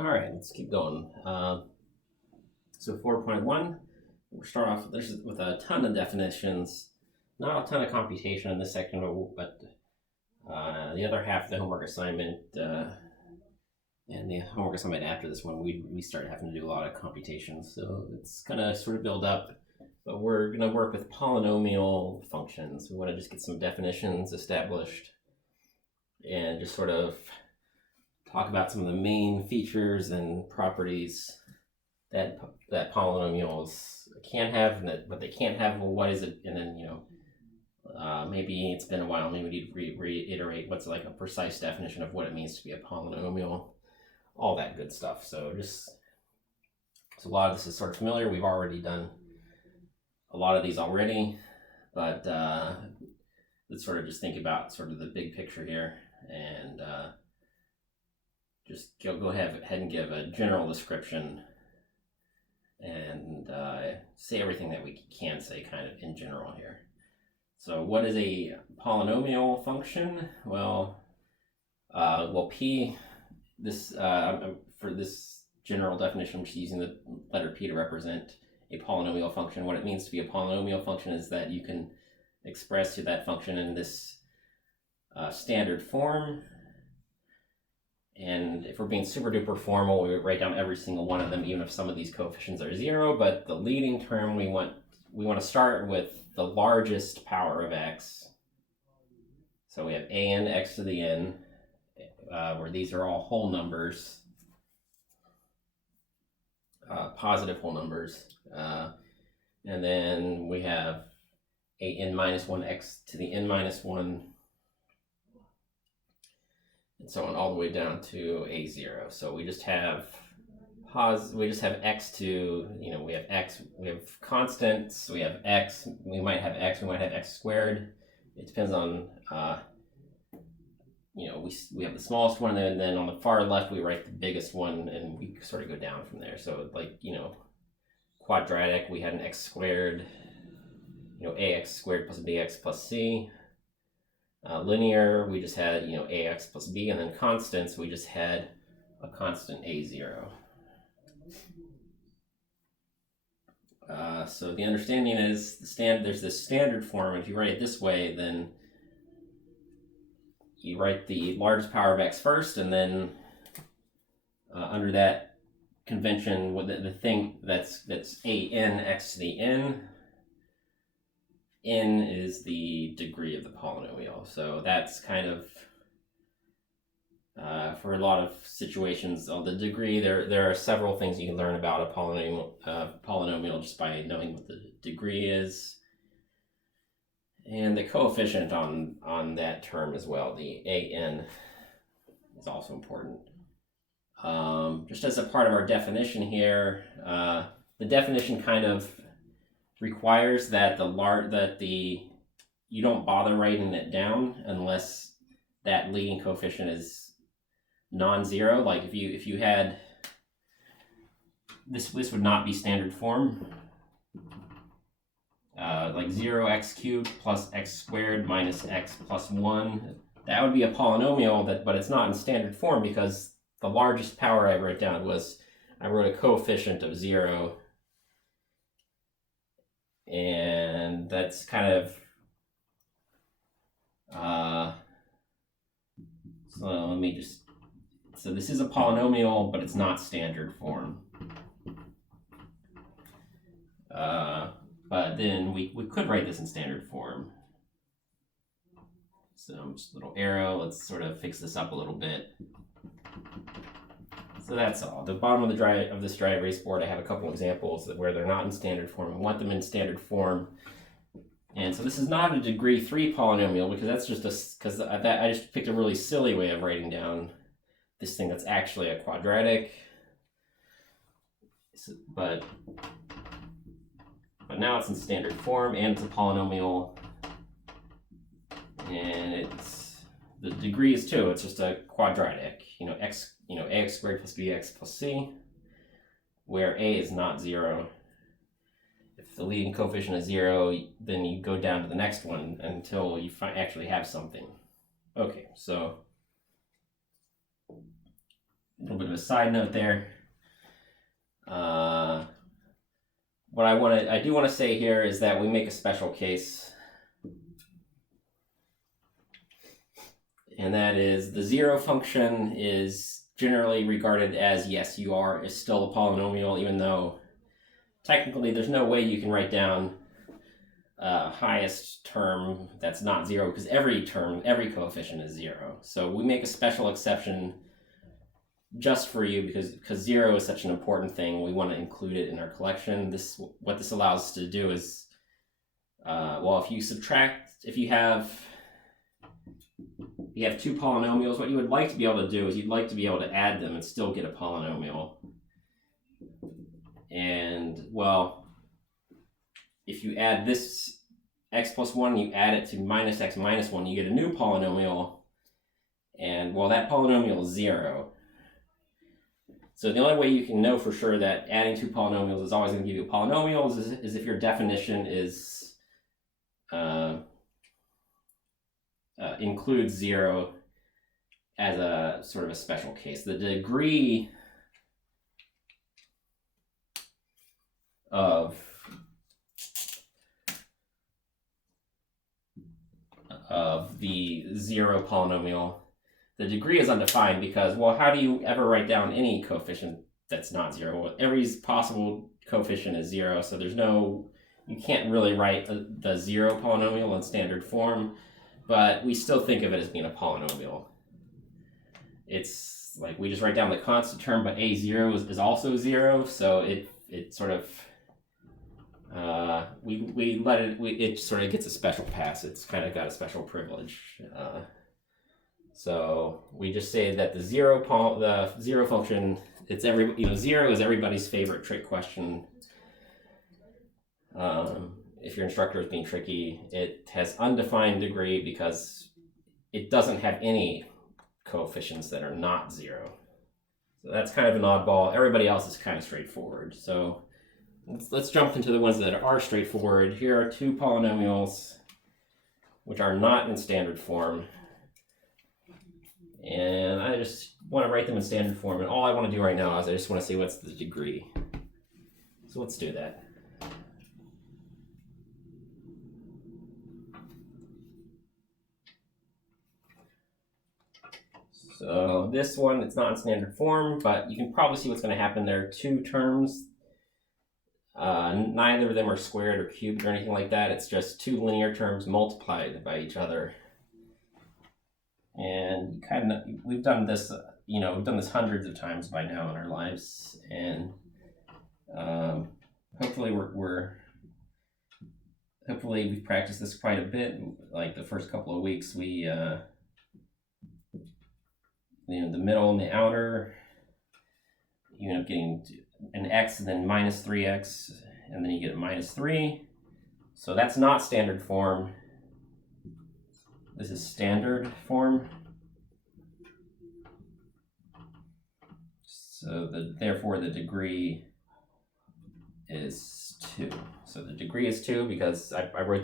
All right, let's keep going. So 4.1, we'll start off with a ton of definitions, not a ton of computation in this section, but the other half of the homework assignment and the homework assignment after this one, we started having to do a lot of computation. So it's gonna sort of build up, but we're gonna work with polynomial functions. We want to just get some definitions established and just sort of talk about some of the main features and properties that polynomials can have, and what they can't have. Well, what is it? And then maybe it's been a while. Maybe we need to reiterate what's like a precise definition of what it means to be a polynomial. All that good stuff. So a lot of this is sort of familiar. We've already done a lot of these already, but let's sort of just think about sort of the big picture here and just go ahead and give a general description and say everything that we can say kind of in general here. So what is a polynomial function? Well, P, this for this general definition, I'm just using the letter P to represent a polynomial function. What it means to be a polynomial function is that you can express that function in this standard form. And if we're being super duper formal, we would write down every single one of them, even if some of these coefficients are 0. But the leading term, we want to start with the largest power of x. So we have a n x to the n, where these are all whole numbers, positive whole numbers. And then we have a n minus 1 x to the n minus 1. And so on all the way down to a0. So we just have x to, we have x, we have constants, we have x, we might have x squared. It depends on, we have the smallest one, and then on the far left we write the biggest one, and we sort of go down from there. So like, quadratic, we had an x squared, ax squared plus bx plus c. Linear, we just had, ax plus b, and then constants, we just had a constant a0. So the understanding is there's this standard form. If you write it this way, then you write the largest power of x first, and then under that convention, with the thing that's a n x to the n. N is the degree of the polynomial. So that's kind of, for a lot of situations, the degree, there are several things you can learn about a polynomial just by knowing what the degree is. And the coefficient on that term as well, the an, is also important. Just as a part of our definition here, the definition kind of requires that you don't bother writing it down unless that leading coefficient is non-zero. Like if you had this would not be standard form. Like 0x cubed plus x squared minus x plus 1. That would be a polynomial, but it's not in standard form because the largest power I wrote down I wrote a coefficient of 0. And that's kind of, so this is a polynomial, but it's not standard form. But then we could write this in standard form. So just a little arrow, let's sort of fix this up a little bit. So that's all. The bottom of this dry erase board, I have a couple examples where they're not in standard form. I want them in standard form. And so this is not a degree 3 polynomial, because that's just I just picked a really silly way of writing down this thing that's actually a quadratic. But now it's in standard form, and it's a polynomial. And the degree is 2. It's just a quadratic. Ax squared plus bx plus c, where a is not 0. If the leading coefficient is 0, then you go down to the next one until you actually have something. Okay, so little bit of a side note there. What I do want to say here is that we make a special case, and that is the zero function is generally regarded as, yes, is still a polynomial, even though technically there's no way you can write down highest term that's not zero, because every coefficient is zero. So we make a special exception just for you because zero is such an important thing. We want to include it in our collection. What this allows us to do is, if you have two polynomials, what you would like to be able to do is you'd like to be able to add them and still get a polynomial. And well, if you add this x plus 1, you add it to minus x minus 1, you get a new polynomial. And well, that polynomial is 0. So the only way you can know for sure that adding two polynomials is always going to give you a polynomial is if your definition is includes 0 as a sort of a special case. The degree of the 0 polynomial, the degree is undefined because, well, how do you ever write down any coefficient that's not 0? Well, every possible coefficient is 0, so you can't really write the 0 polynomial in standard form, but we still think of it as being a polynomial. It's like we just write down the constant term, but a0 is also 0, so it sort of it sort of gets a special pass. It's kind of got a special privilege. So we just say that the zero function, it's 0 is everybody's favorite trick question. If your instructor is being tricky, it has undefined degree because it doesn't have any coefficients that are not 0. So that's kind of an oddball. Everybody else is kind of straightforward. So let's jump into the ones that are straightforward. Here are two polynomials which are not in standard form. And I just want to write them in standard form. And all I want to do right now is I just want to see what's the degree. So let's do that. So this one, it's not in standard form, but you can probably see what's going to happen. There are two terms. Neither of them are squared or cubed or anything like that. It's just two linear terms multiplied by each other. And we've done this, we've done this hundreds of times by now in our lives, and hopefully we've practiced this quite a bit. Like the first couple of weeks, we the middle and the outer, you end up getting an x and then minus 3x, and then you get a minus 3. So that's not standard form. This is standard form. So therefore the degree is 2. So the degree is 2 because I wrote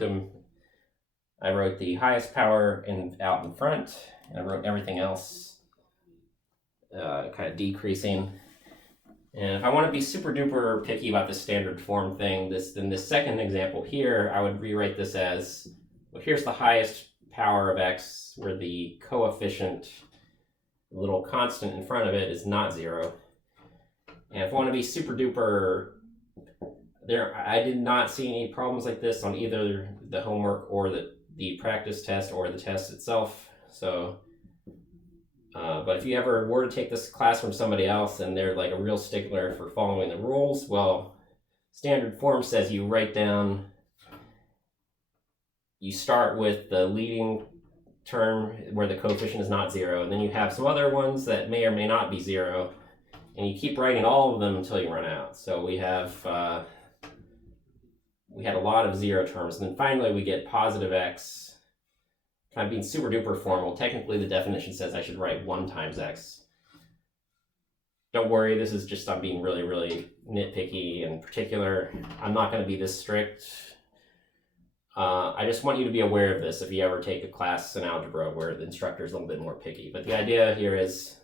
the highest power out in front, and I wrote everything else kind of decreasing. And if I want to be super duper picky about the standard form thing, then this second example here, I would rewrite this as, well, here's the highest power of x where the coefficient, the little constant in front of it, is not 0. And if I want to be super duper, I did not see any problems like this on either the homework or the practice test or the test itself. So, but if you ever were to take this class from somebody else and they're like a real stickler for following the rules, well, standard form says you start with the leading term where the coefficient is not 0, and then you have some other ones that may or may not be 0, and you keep writing all of them until you run out. So we had a lot of 0 terms, and then finally we get positive x, kind of being super duper formal. Technically the definition says I should write 1 times x. Don't worry, this is just I'm being really, really nitpicky and particular. I'm not going to be this strict. I just want you to be aware of this if you ever take a class in algebra where the instructor is a little bit more picky. But the idea here is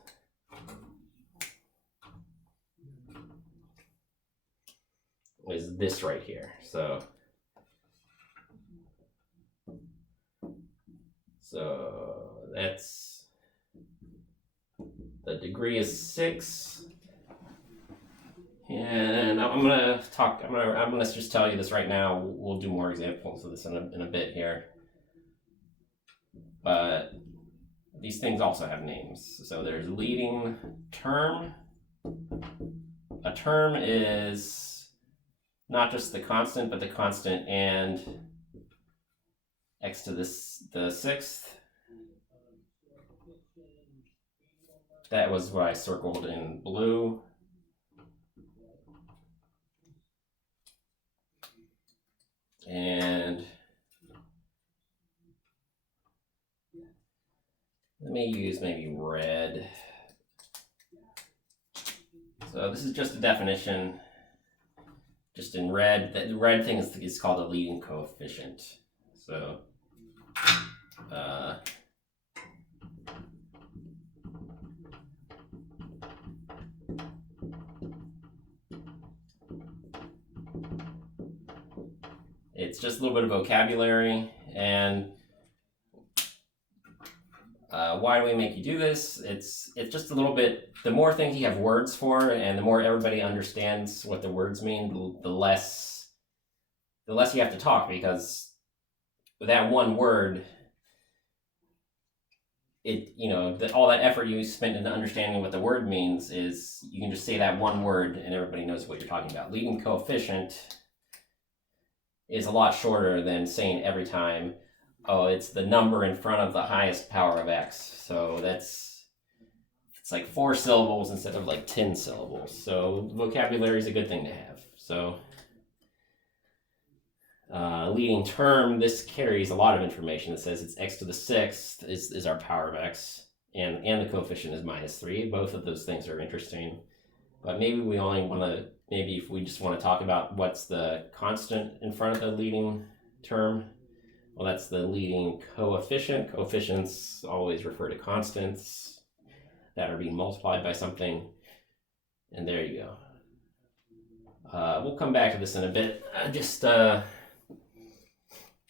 is this right here. So that's, the degree is 6. And I'm gonna just tell you this right now. We'll do more examples of this in a bit here. But these things also have names. So there's leading term. A term is not just the constant, but the constant and x to the 6th. That was what I circled in blue. And let me use maybe red. So this is just a definition, just in red. The red thing is called a leading coefficient. So it's just a little bit of vocabulary. And why do we make you do this? It's just a little bit, the more things you have words for and the more everybody understands what the words mean, the less you have to talk, because with that one word, all that effort you spent in understanding what the word means is, you can just say that one word and everybody knows what you're talking about. Leading coefficient is a lot shorter than saying every time, oh, it's the number in front of the highest power of x. So it's like 4 syllables instead of like 10 syllables. So vocabulary is a good thing to have. So leading term, this carries a lot of information. It says it's x to the 6th is our power of x, and the coefficient is -3. Both of those things are interesting. But maybe we only want to, if we just want to talk about what's the constant in front of the leading term, well, that's the leading coefficient. Coefficients always refer to constants that are being multiplied by something. And there you go. We'll come back to this in a bit.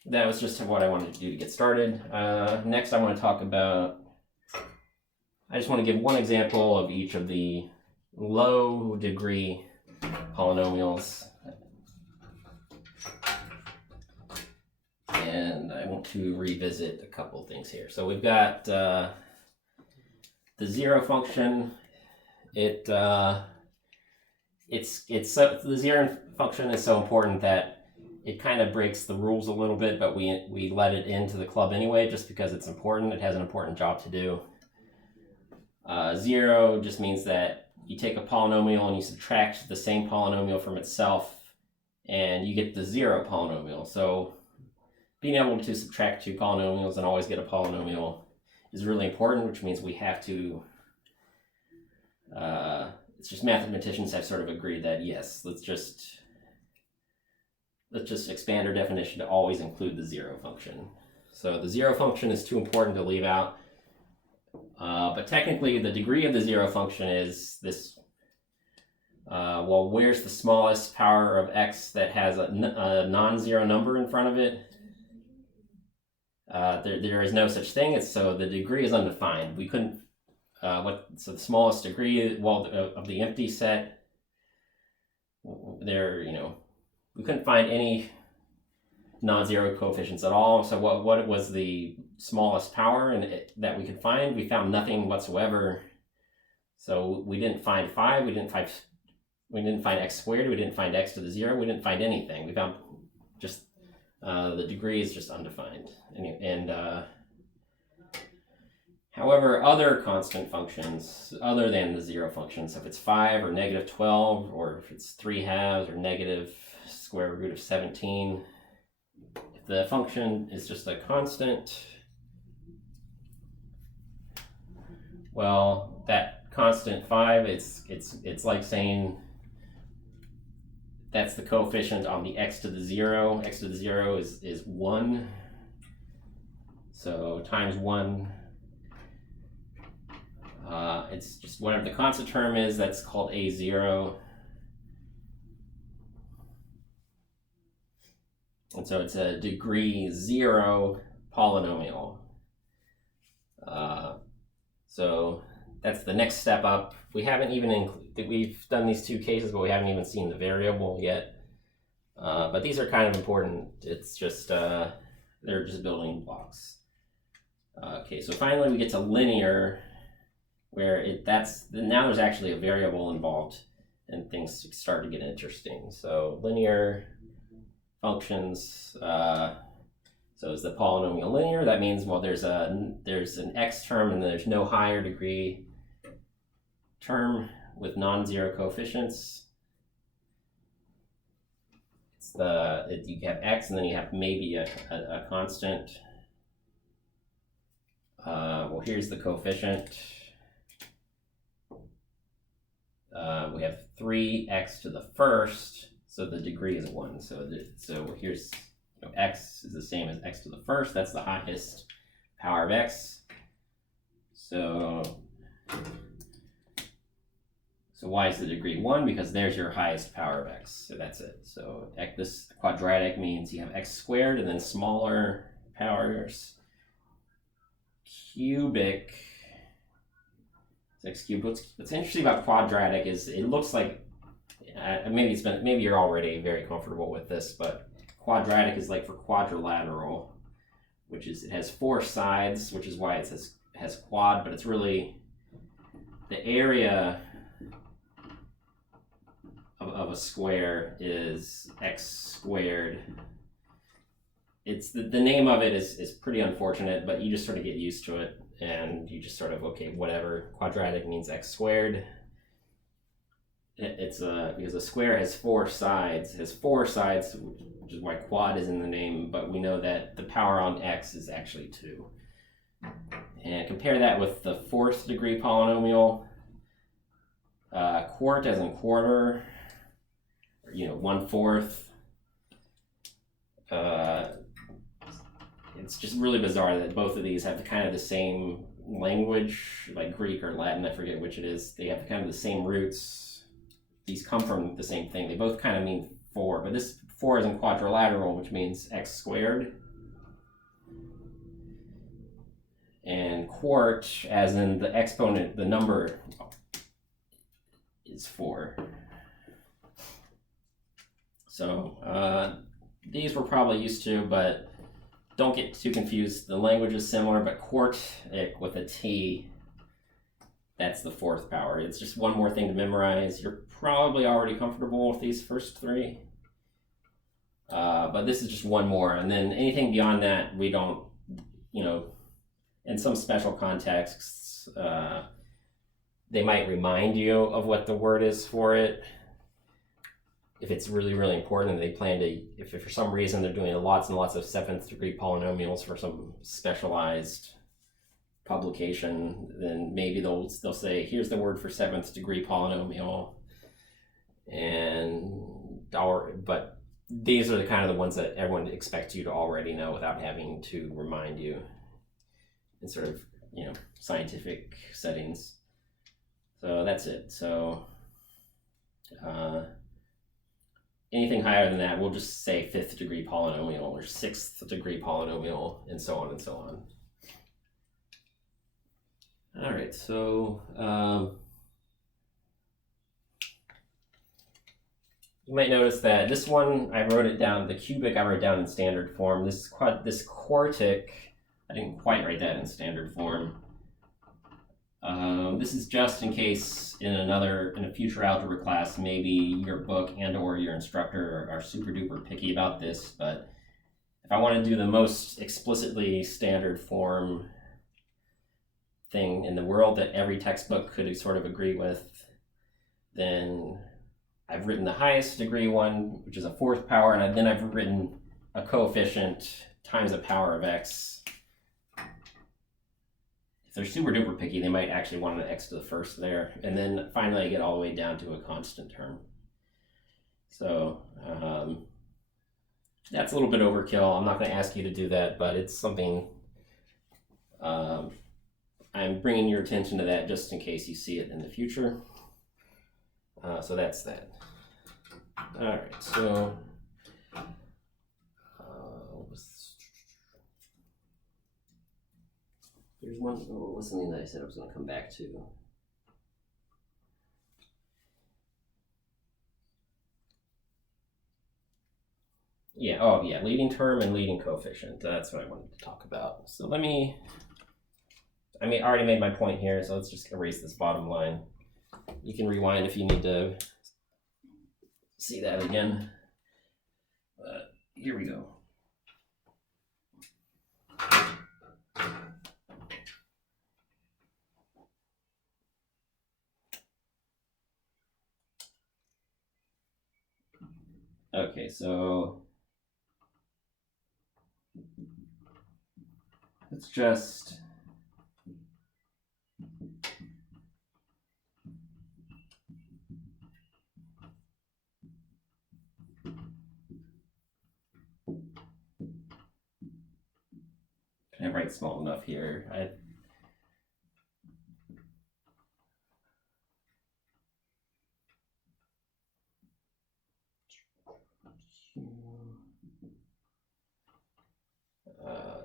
That was just what I wanted to do to get started. Next, I want to talk about, I just want to give one example of each of the low degree polynomials. And I want to revisit a couple things here. So we've got the 0 function. The 0 function is so important that it kind of breaks the rules a little bit, but we let it into the club anyway, just because it's important. It has an important job to do. 0 just means that you take a polynomial and you subtract the same polynomial from itself, and you get the 0 polynomial. So being able to subtract 2 polynomials and always get a polynomial is really important, which means we have to, it's just mathematicians have sort of agreed that, yes, let's just expand our definition to always include the 0 function. So the 0 function is too important to leave out. But technically, the degree of the 0 function is this, well, where's the smallest power of x that has a non-zero number in front of it? There is no such thing. So the degree is undefined. We couldn't, so the smallest degree, well, of the empty set, we couldn't find any non-zero coefficients at all. So what was the smallest power that we could find? We found nothing whatsoever. So we didn't find 5. We didn't find x squared. We didn't find x to the 0. We didn't find anything. We found just the degree is just undefined. However, other constant functions other than the 0 function, so if it's 5 or -12, or if it's 3/2 or negative square root of 17, if the function is just a constant, well, that constant 5, it's like saying that's the coefficient on the x to the 0. X to the 0 is 1. So times 1, it's just whatever the constant term is, that's called a0. And so it's a degree 0 polynomial. So that's the next step up. We haven't even we've done these two cases, but we haven't even seen the variable yet. But these are kind of important. It's just they're just building blocks. Okay, so finally we get to linear, where now there's actually a variable involved, and things start to get interesting. So linear functions. So is the polynomial linear? That means, well, there's an x term and there's no higher degree term with non-zero coefficients. You have x and then you have maybe a constant. Well, here's the coefficient. We have 3x to the first, so the degree is 1. So here's, x is the same as x to the first. That's the highest power of x. So why is the degree 1? Because there's your highest power of x. So that's it. So this quadratic means you have x squared and then smaller powers. Cubic is x cubed. What's interesting about quadratic is it looks like maybe you're already very comfortable with this, but quadratic is like for quadrilateral, which is, it has 4 sides, which is why it has quad, but it's really the area of a square is x squared. It's the name of it is pretty unfortunate, but you just sort of get used to it, and you just sort of, okay, whatever. Quadratic means x squared. It's because a square has 4 sides. It has 4 sides, which is why quad is in the name, but we know that the power on x is actually 2. And compare that with the 4th degree polynomial. Quart as in quarter, or 1/4. It's just really bizarre that both of these have the same language, like Greek or Latin, I forget which it is. They have kind of the same roots. These come from the same thing. They both kind of mean 4, but this 4 is in quadrilateral, which means x squared. And quart, as in the exponent, the number is 4. So these we're probably used to, but don't get too confused. The language is similar, but quartic with a T, that's the 4th power. It's just one more thing to memorize. You're probably already comfortable with these first 3. But this is just one more. And then anything beyond that, we don't, in some special contexts, they might remind you of what the word is for it. If it's really, really important, they plan to, if for some reason they're doing lots and lots of 7th degree polynomials for some specialized publication, then maybe they'll say, here's the word for 7th degree polynomial. But these are the ones that everyone expects you to already know without having to remind you in sort of, scientific settings. So that's it. So anything higher than that, we'll just say 5th degree polynomial or 6th degree polynomial, and so on and so on. All right, so you might notice that this one, I wrote it down, the cubic I wrote down in standard form. This quartic, I didn't quite write that in standard form. This is just in case in a future algebra class, maybe your book and or your instructor are super duper picky about this, but if I want to do the most explicitly standard form thing in the world that every textbook could sort of agree with, then I've written the highest degree one, which is a 4th power, and then I've written a coefficient times the power of x. If they're super duper picky, they might actually want an x to the first there. And then finally I get all the way down to a constant term. So that's a little bit overkill. I'm not going to ask you to do that, but it's something I'm bringing your attention to that just in case you see it in the future. So that's that. All right, so There's one, what was something that I said I was going to come back to? Yeah, oh yeah, leading term and leading coefficient. That's what I wanted to talk about. So let me, I already made my point here, so let's just erase this bottom line. You can rewind if you need to see that again. Here we go. Okay, so let's just can I write small enough here?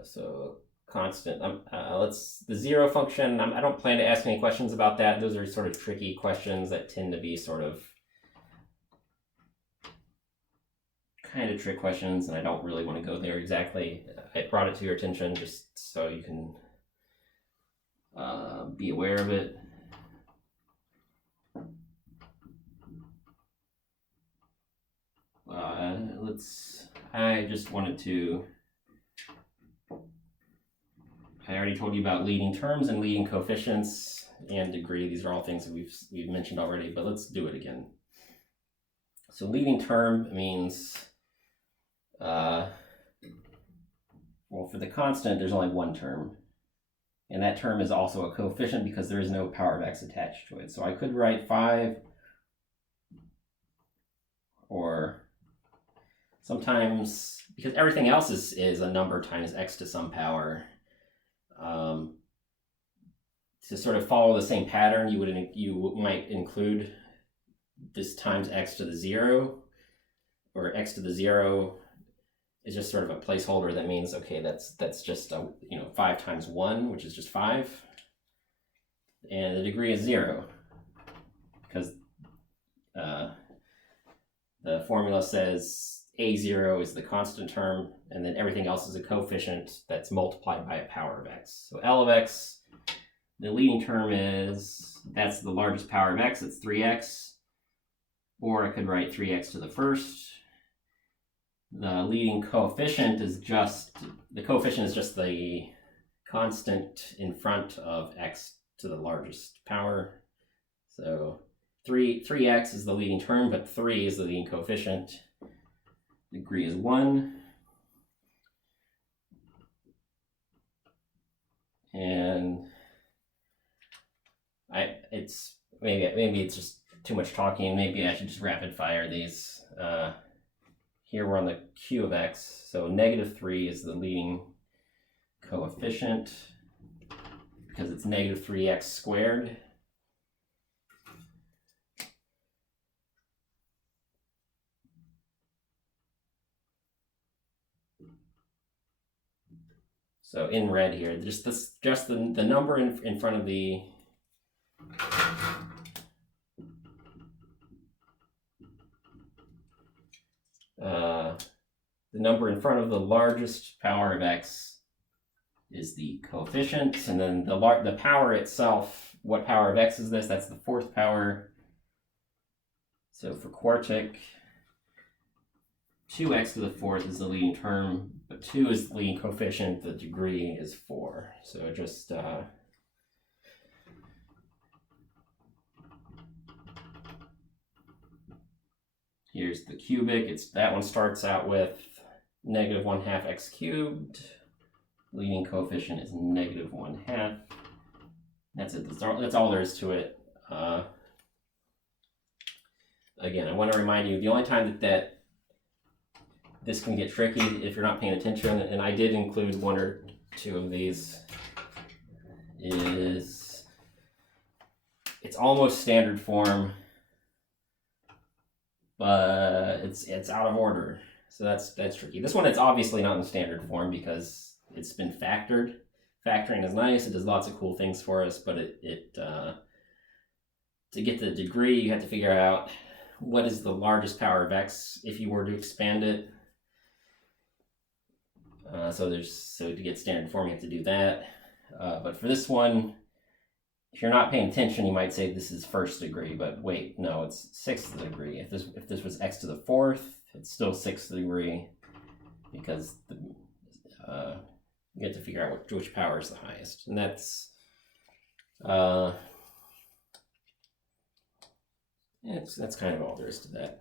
So constant. Let's the zero function. I don't plan to ask any questions about that. Those are sort of tricky questions that tend to be sort of kind of trick questions, and I don't really want to go there exactly. I brought it to your attention just so you can be aware of it. I just wanted to. I already told you about leading terms and leading coefficients and degree. These are all things that we've mentioned already, but let's do it again. So leading term means, well, for the constant, there's only one term. And that term is also a coefficient because there is no power of x attached to it. So I could write 5, or sometimes, because everything else is a number times x to some power. To sort of follow the same pattern, you might include this times x to the 0, or x to the 0 is just sort of a placeholder that means, okay, that's just 5 times 1, which is just 5, and the degree is 0 because the formula says a0 is the constant term, and then everything else is a coefficient that's multiplied by a power of x. So L of x, the leading term that's the largest power of x, it's 3x, or I could write 3x to the first. The leading coefficient is just the constant in front of x to the largest power. So 3x is the leading term, but 3 is the leading coefficient. Degree is 1. And maybe it's just too much talking. Maybe I should just rapid fire these. Here we're on the q of x, so -3 is the leading coefficient because it's -3x squared. So in red here, just the number in front of the number in front of the largest power of x is the coefficient, and then the power itself, what power of x is this? That's the 4th power. So for quartic, 2x to the 4th is the leading term, but 2 is the leading coefficient, the degree is 4. So just here's the cubic. That one starts out with -1/2 x cubed. Leading coefficient is -1/2. That's it. That's all there is to it. Again, I want to remind you, the only time that this can get tricky if you're not paying attention, and I did include 1 or 2 of these, is it's almost standard form, but it's out of order. So that's tricky. This one, it's obviously not in standard form because it's been factored. factoring is nice. It does lots of cool things for us, but to get the degree, you have to figure out what is the largest power of x if you were to expand it. So to get standard form, you have to do that. But for this one, if you're not paying attention, you might say this is first degree, but wait, no, it's sixth degree. If this was x to the fourth, it's still sixth degree, because you get to figure out which power is the highest, and that's that's kind of all there is to that.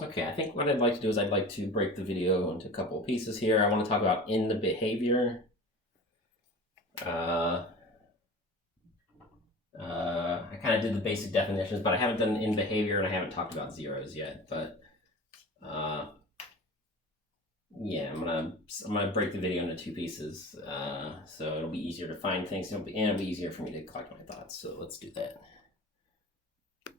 Okay, I think what I'd like to do is I'd like to break the video into a couple of pieces here. I want to talk about in the behavior. I kind of did the basic definitions, but I haven't done in behavior, and I haven't talked about zeros yet. But yeah, I'm gonna break the video into two pieces, so it'll be easier to find things, and it'll be easier for me to collect my thoughts. So let's do that.